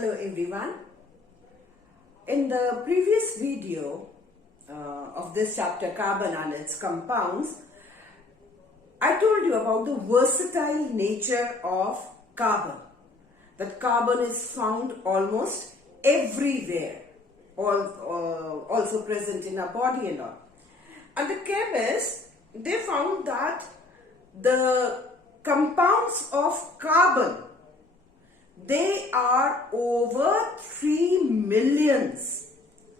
Hello everyone. In the previous video of this chapter, carbon and its compounds, I told you about the versatile nature of carbon. That carbon is found almost everywhere, also present in our body and all. And the chemists, they found that the compounds of carbon, they are over 3 millions.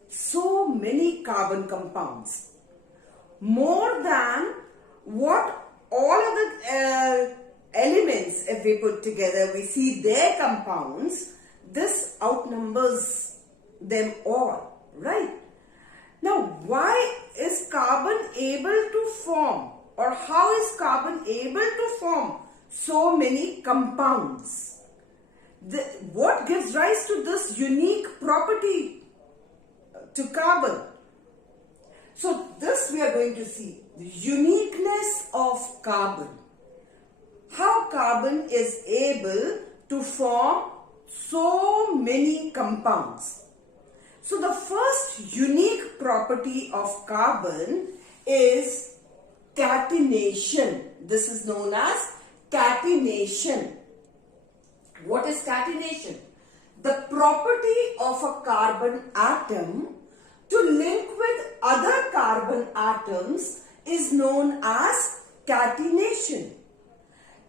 So many carbon compounds. More than what all of the elements, if we put together, we see their compounds, this outnumbers them all, right? Now, why is carbon able to form, or how is carbon able to form so many compounds? What gives rise to this unique property to carbon? So this we are going to see, the uniqueness of carbon. How carbon is able to form so many compounds. So the first unique property of carbon is catenation. This is known as catenation. What is catenation? The property of a carbon atom to link with other carbon atoms is known as catenation.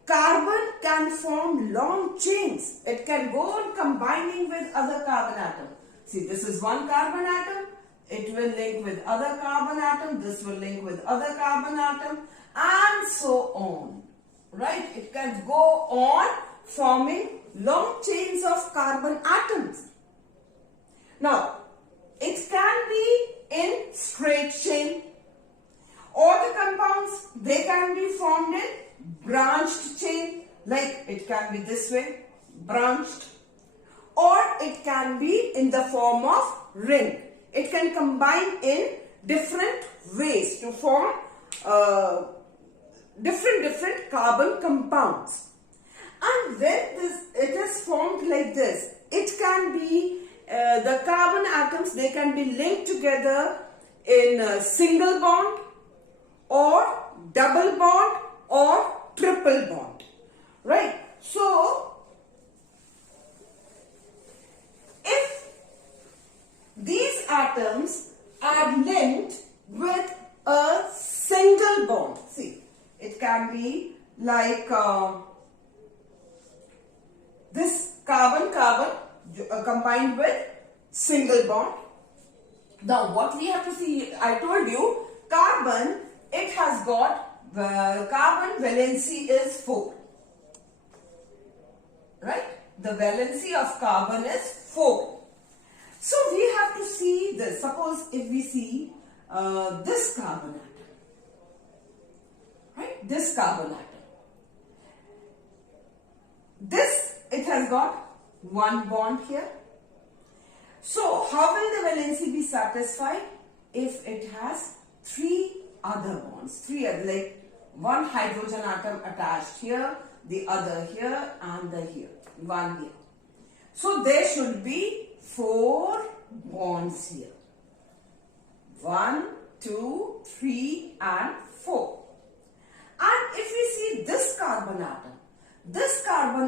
Carbon can form long chains. It can go on combining with other carbon atoms. See, this is one carbon atom. It will link with other carbon atom. This will link with other carbon atom, and so on. Right? It can go on forming long chains of carbon atoms. Now, it can be in straight chain, or the compounds, they can be formed in branched chain, like it can be this way, branched, or it can be in the form of ring. It can combine in different ways to form different carbon compounds. And when it is formed like this, it can be the carbon atoms, they can be linked together in a single bond or double bond or triple bond, right? So if these atoms are linked with a single bond, see, it can be like this carbon combined with single bond. Now what we have to see, I told you, carbon, it has got, carbon valency is 4. Right? The valency of carbon is 4. So we have to see this. Suppose if we see this carbon atom. Right? This carbon atom. This, it has got one bond here. So how will the valency be satisfied? If it has 3 other bonds, 3 other, like one hydrogen atom attached here, the other here, and the here, one here. So there should be 4 bonds here. 1, 2, 3 and 4. And if we see this carbon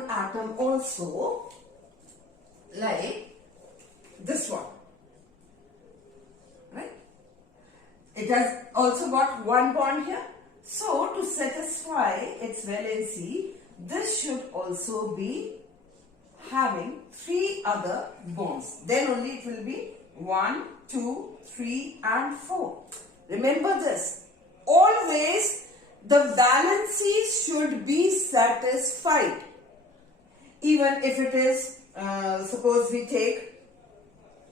atom also, like this one, right? It has also got one bond here. So to satisfy its valency, this should also be having 3 other bonds. Then only it will be 1, 2, 3 and 4. Remember this. Always the valency should be satisfied. Even if it is, suppose we take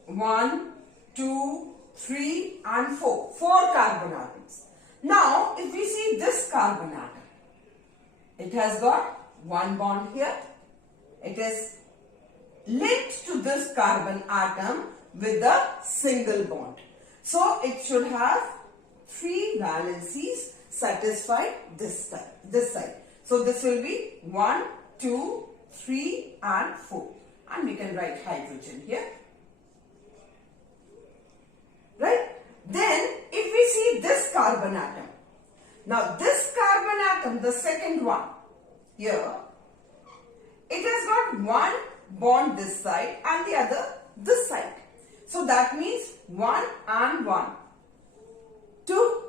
1, 2, 3 and 4. 4 carbon atoms. Now, if we see this carbon atom, it has got one bond here. It is linked to this carbon atom with a single bond. So, it should have 3 valencies satisfied this side. So, this will be 1, 2, 3 and 4. and we can write hydrogen here. Right? Then if we see this carbon atom. Now this carbon atom, the second one here, it has got one bond this side and the other this side. So that means 1 and 1. 2.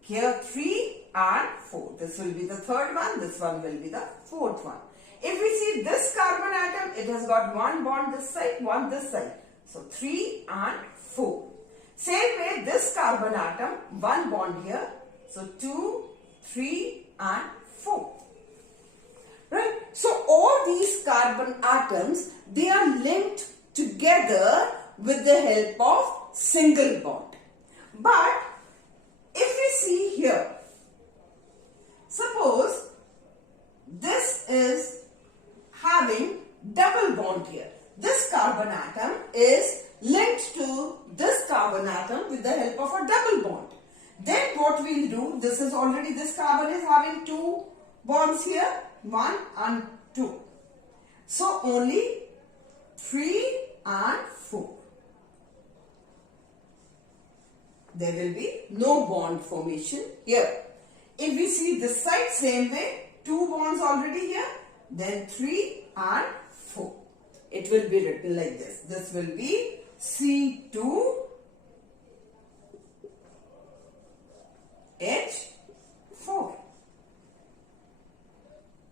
Here 3 and 4. This will be the third one. This one will be the fourth one. If we see this carbon atom, it has got one bond this side, one this side. So 3 and 4. Same way this carbon atom, one bond here. So 2, 3 and 4. Right? So all these carbon atoms, they are linked together with the help of single bond. But if we see here, suppose this is having double bond here. This carbon atom is linked to this carbon atom with the help of a double bond. Then what we'll do, this carbon is having two bonds here, 1 and 2. So only 3 and 4. There will be no bond formation here. If we see this side, same way, 2 bonds already here, then 3 and 4. It will be written like this. This will be C2H4.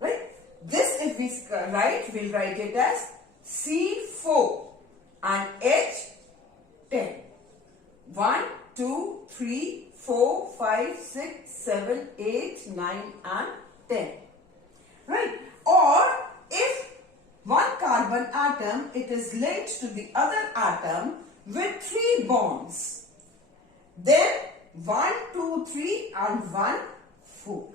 Right? This if we write, we'll write it as C4 and H10. 1, 2, 3, 4, 5, 6, 7, 8, 9 and 10. Right? Or if one carbon atom, it is linked to the other atom with 3 bonds. Then 1, 2, 3 and 1, 4.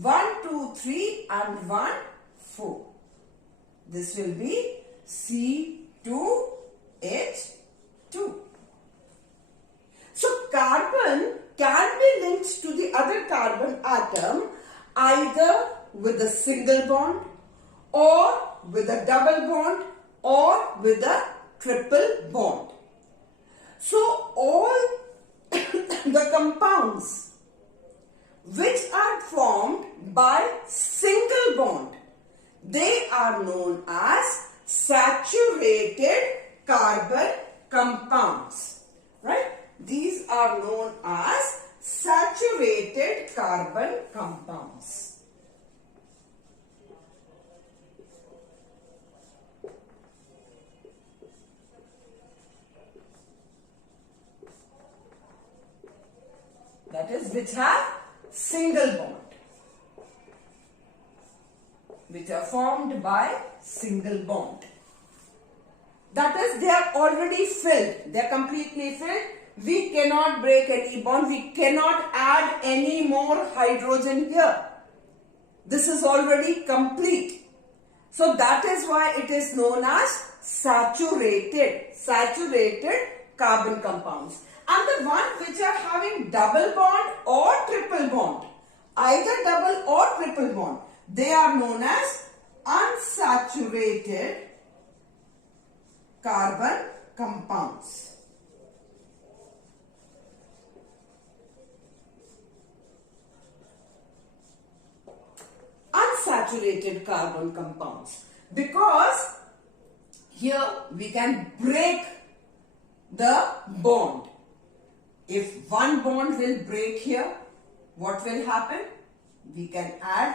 1, 2, 3 and 1, 4. This will be C2H2. So carbon can be linked to the other carbon atom either with a single bond or with a double bond or with a triple bond. So all the compounds which are formed by single bond, they are known as saturated carbon compounds. Right? These are known as saturated carbon compounds. That is, which have single bond, which are formed by single bond. That is, they are already filled. They are completely filled. We cannot break any bond. We cannot add any more hydrogen here. This is already complete. So that is why it is known as saturated carbon compounds. And the one which are having double bond or triple bond, either double or triple bond, they are known as unsaturated carbon compounds. Unsaturated carbon compounds, because here we can break the bond. If one bond will break here, what will happen? We can add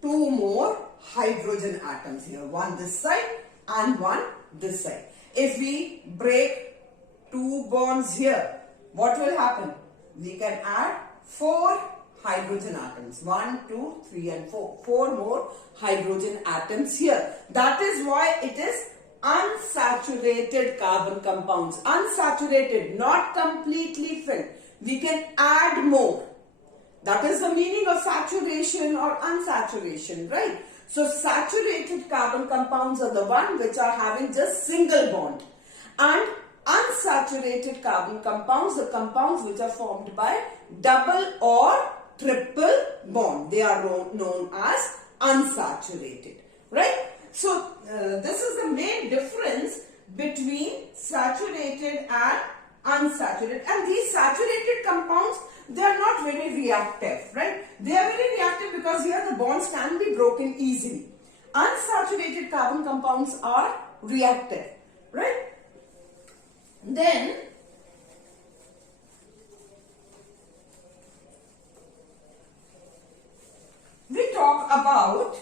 2 more hydrogen atoms here. One this side and one this side. If we break 2 bonds here, what will happen? We can add 4 hydrogen atoms. 1, 2, 3 and 4. 4 more hydrogen atoms here. That is why it is unsaturated carbon compounds. Unsaturated, not completely filled. We can add more. That is the meaning of saturation or unsaturation, right? So saturated carbon compounds are the one which are having just single bond. And unsaturated carbon compounds, the compounds which are formed by double or triple bond. They are known as unsaturated, right? So this is the main difference between saturated and unsaturated. And these saturated compounds, they are not very reactive, right? They are very reactive because here the bonds can be broken easily. Unsaturated carbon compounds are reactive, right? Then we talk about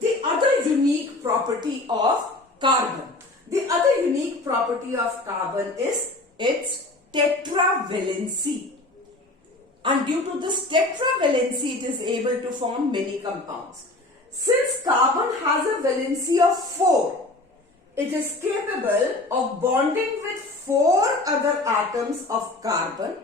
the other unique property of carbon. The other unique property of carbon is its tetravalency. And due to this tetravalency, it is able to form many compounds. Since carbon has a valency of 4, it is capable of bonding with 4 other atoms of carbon.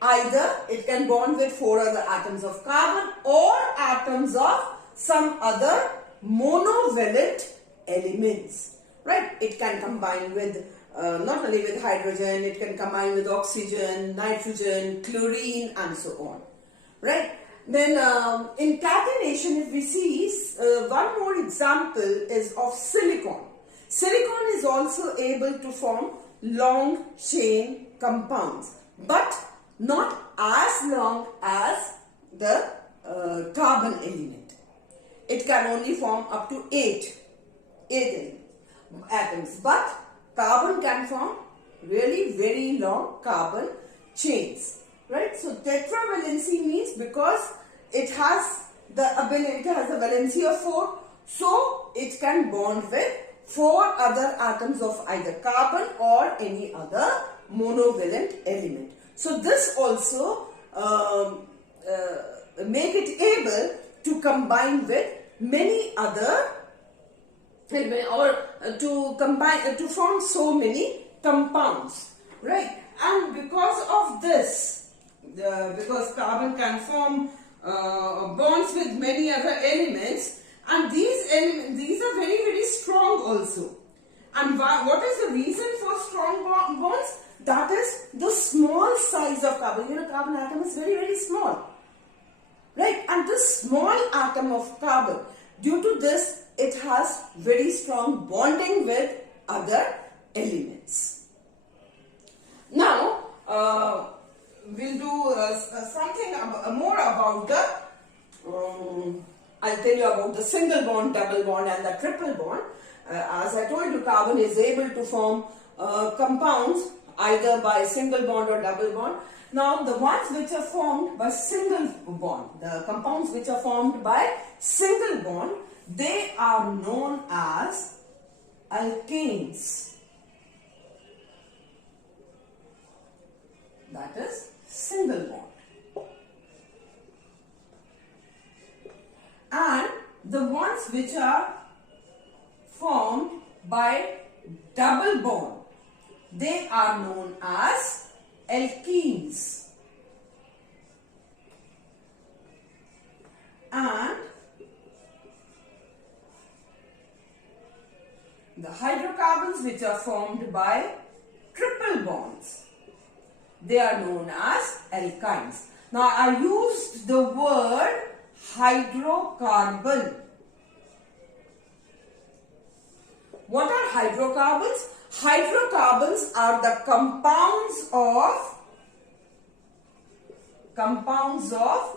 Either it can bond with 4 other atoms of carbon or atoms of some other monovalent elements, right? It can combine with not only with hydrogen, it can combine with oxygen, nitrogen, chlorine and so on, right? Then in catenation, if we see one more example is of silicon. Silicon is also able to form long chain compounds, but not as long as the carbon element. It can only form up to 8 atoms, but carbon can form really very long carbon chains, right? So tetravalency means because it has the ability, it has a valency of 4, so it can bond with 4 other atoms of either carbon or any other monovalent element. So this also make it able to combine with many other or to form so many compounds, right? And because of this, because carbon can form bonds with many other elements, and these are very, very strong also. And what is the reason for strong bonds? That is the small size of carbon. You know, carbon atom is very, very small, right? And this small atom of carbon, due to this, it has very strong bonding with other elements. Now, we'll do something more about the, I'll tell you about the single bond, double bond and the triple bond. As I told you, carbon is able to form compounds either by single bond or double bond. Now, the ones which are formed by single bond, the compounds which are formed by single bond, they are known as alkanes. That is single bond. And the ones which are formed by double bond, they are known as alkenes. And the hydrocarbons which are formed by triple bonds, they are known as alkynes. Now, I used the word hydrocarbon. What are hydrocarbons? Hydrocarbons are the compounds of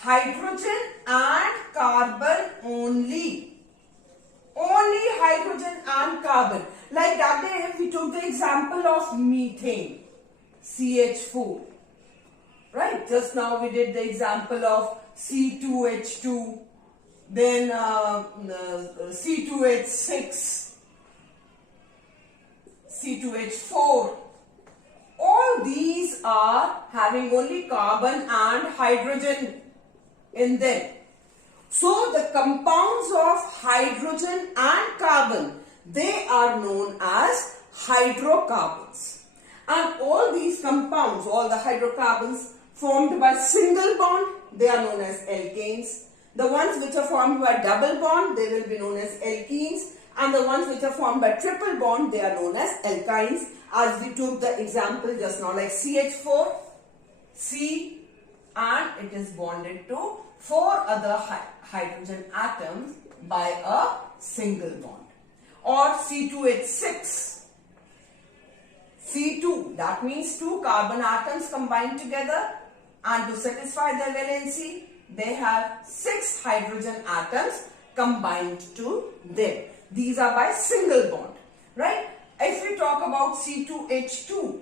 hydrogen and carbon only. Only hydrogen and carbon. Like that day we took the example of methane, CH4. Right? Just now we did the example of C2H2, then C2H6, C2H4. All these are having only carbon and hydrogen in them. So the compounds of hydrogen and carbon, they are known as hydrocarbons. And all these compounds, all the hydrocarbons formed by single bond, they are known as alkanes. The ones which are formed by double bond, they will be known as alkenes. And the ones which are formed by triple bond, they are known as alkynes. As we took the example just now, like CH4, C and it is bonded to 4 other hydrogen atoms by a single bond. Or C2H6. C2, that means 2 carbon atoms combined together, and to satisfy their valency, they have 6 hydrogen atoms combined to them. These are by single bond, right? If we talk about C2H2,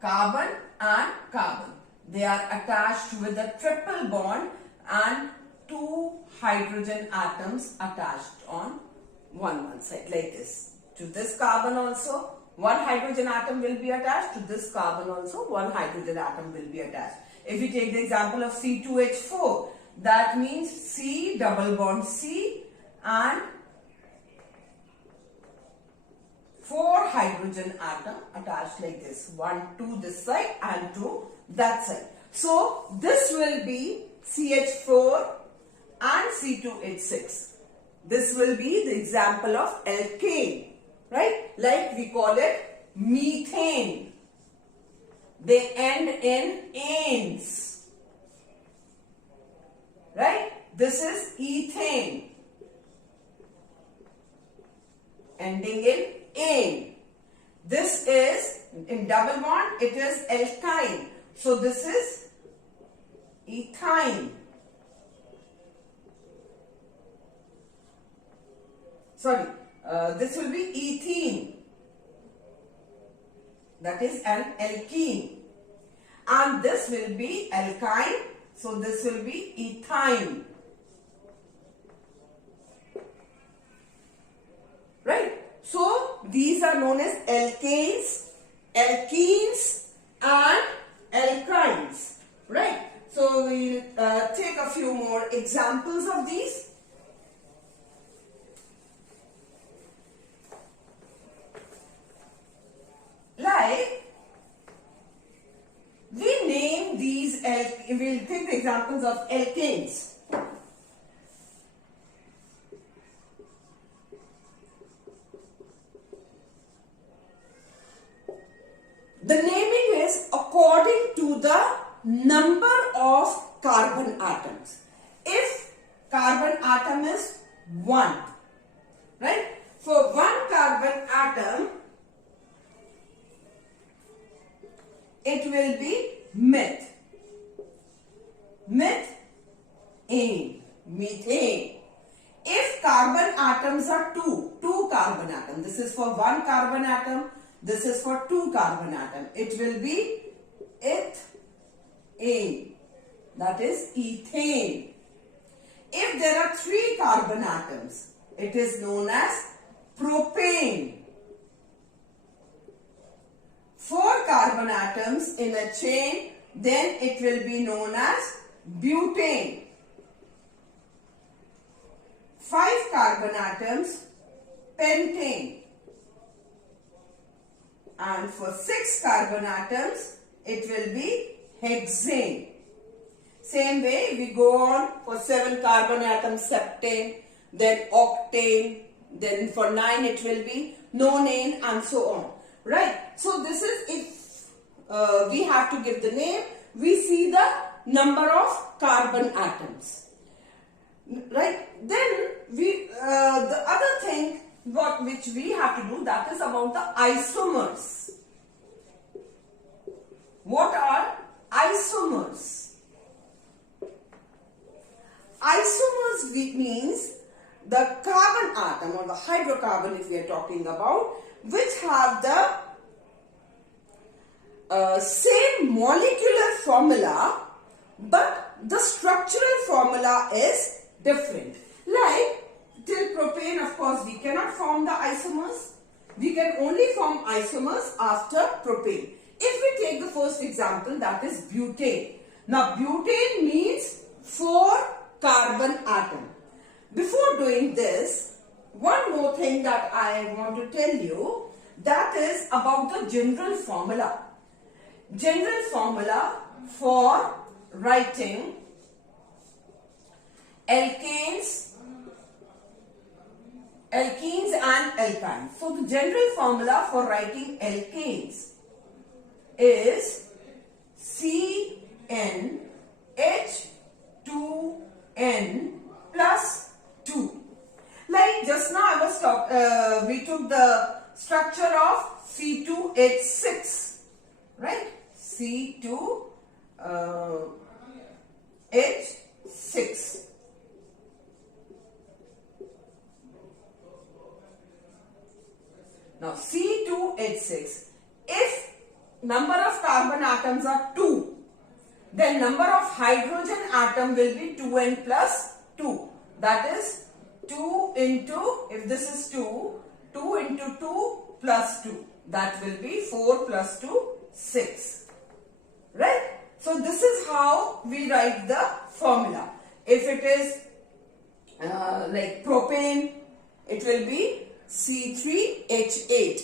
carbon and carbon, they are attached with a triple bond and 2 hydrogen atoms attached on one side like this. To this carbon also 1 hydrogen atom will be attached. To this carbon also 1 hydrogen atom will be attached. If we take the example of C2H4, that means C double bond C and 4 hydrogen atom attached like this. 1 to this side and 2 that side. So this will be CH4 and C2H6. This will be the example of alkane, right? Like we call it methane. They end in anes, right? This is ethane, ending in ane. This is in double bond, it is alkyne. So this is ethyne. Sorry, this will be ethene. That is an alkene. And this will be alkyne. So this will be ethyne. Right? So these are known as alkanes, alkenes and alkynes. Right? So we'll take a few more examples of these. Like, we name these, we'll take the examples of alkanes. The naming is according to the number of carbon atoms. If carbon atom is 1, right? For 1 carbon atom, it will be meth, methane, methane. If carbon atoms are 2 carbon atom, this is for 1 carbon atom, this is for 2 carbon atom, it will be ethane, that is ethane. If there are 3 carbon atoms, it is known as propane. 4 carbon atoms in a chain, then it will be known as butane. 5 carbon atoms, pentane. And for 6 carbon atoms, it will be hexane. Same way we go on for 7 carbon atoms, septane, then octane, then for 9 it will be nonane and so on. Right? So this is, if we have to give the name, we see the number of carbon atoms. Right? Then we, the other thing which we have to do, that is about the isomers. What are isomers? Isomers means the carbon atom or the hydrocarbon, if we are talking about, which have the same molecular formula, but the structural formula is different. Like till propane, of course, we cannot form the isomers. We can only form isomers after propane. If we take the first example, that is butane. Now butane means 4 carbon atom. Before doing this, one more thing that I want to tell you, that is about the general formula. General formula for writing alkenes and alkynes. So the general formula for writing alkanes is C C2H6. Now C2H6, if number of carbon atoms are 2, then number of hydrogen atom will be 2n plus 2. That is 2 into, if this is 2, 2 into 2 plus 2. That will be 4 plus 2, 6. Right? So this is how we write the formula. If it is like propane, it will be C3H8.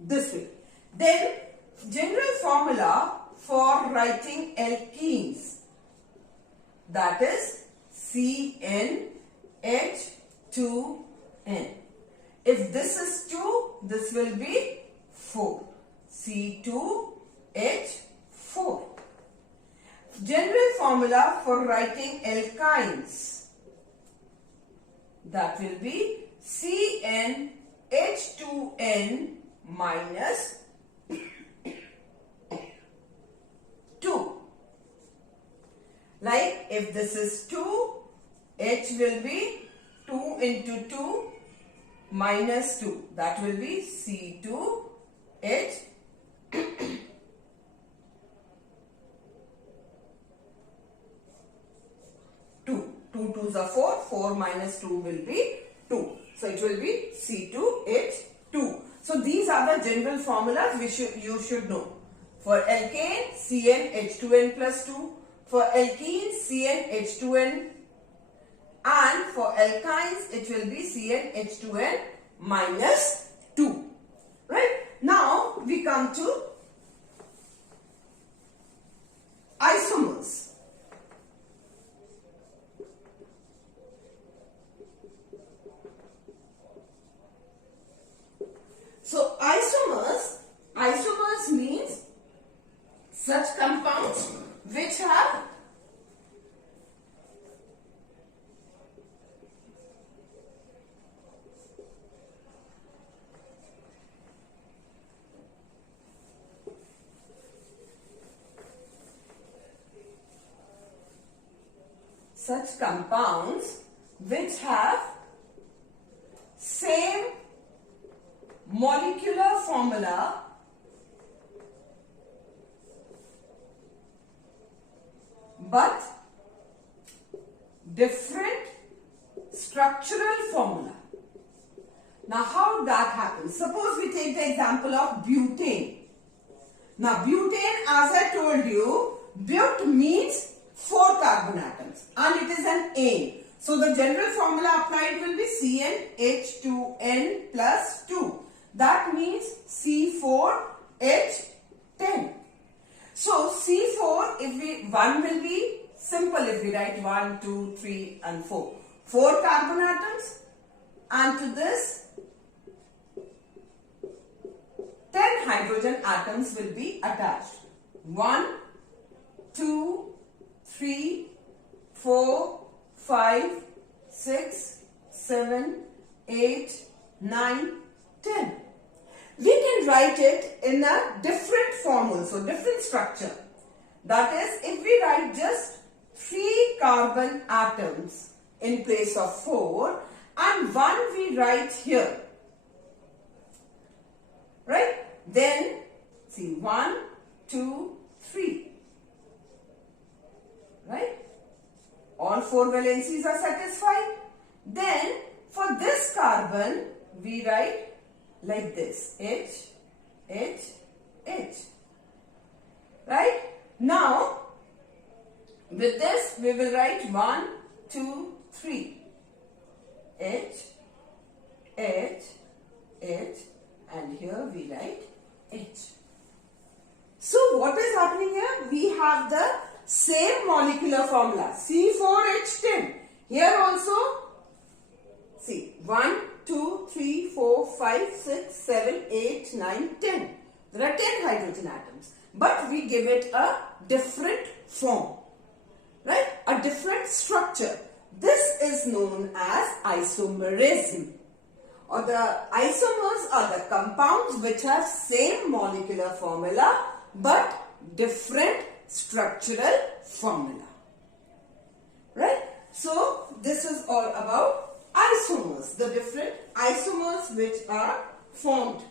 This way. Then general formula for writing alkenes, that is CnH2n. If this is 2, this will be 4. C2H4. General formula for writing alkynes, that will be CnH2n minus 2. Like if this is 2, H will be 2 into 2 minus 2. That will be C2H. 2 2's are 4. 4 minus 2 will be 2. So it will be C2H2. So these are the general formulas which you should know. For alkane, CnH2n plus 2. For alkene, CnH2n. And for alkynes, it will be CnH2n minus 2. Right? Now we come to isomers. So isomers means such compounds which have same molecular formula but different structural formula. Now how that happens? Suppose we take the example of butane. Now butane, as I told you, but means 4 carbon atoms and it is an ane. So the general formula applied will be CnH2n plus 2. That means C4H10. So C4, if we 1 will be simple if we write 1, 2, 3 and 4. 4 carbon atoms, and to this 10 hydrogen atoms will be attached. 1, 2, 3, 4, 5, 6, 7, 8, 9, 10. We can write it in a different formula, so different structure. That is, if we write just 3 carbon atoms in place of 4 and 1 we write here. Right? Then, see 1, 2, 3. Right? All 4 valencies are satisfied. Then, for this carbon, we write like this. H, H, H. Right? Now, with this, we will write 1, 2, 3. H, H, H, and here we write H. So, what is happening here? We have the same molecular formula, C4H10. Here also, see, 1, 2, 3, 4, 5, 6, 7, 8, 9, 10. There are 10 hydrogen atoms. But we give it a different form. Right? A different structure. This is known as isomerism. Or the isomers are the compounds which have same molecular formula but different structural formula. Right? So this is all about isomers, the different isomers which are formed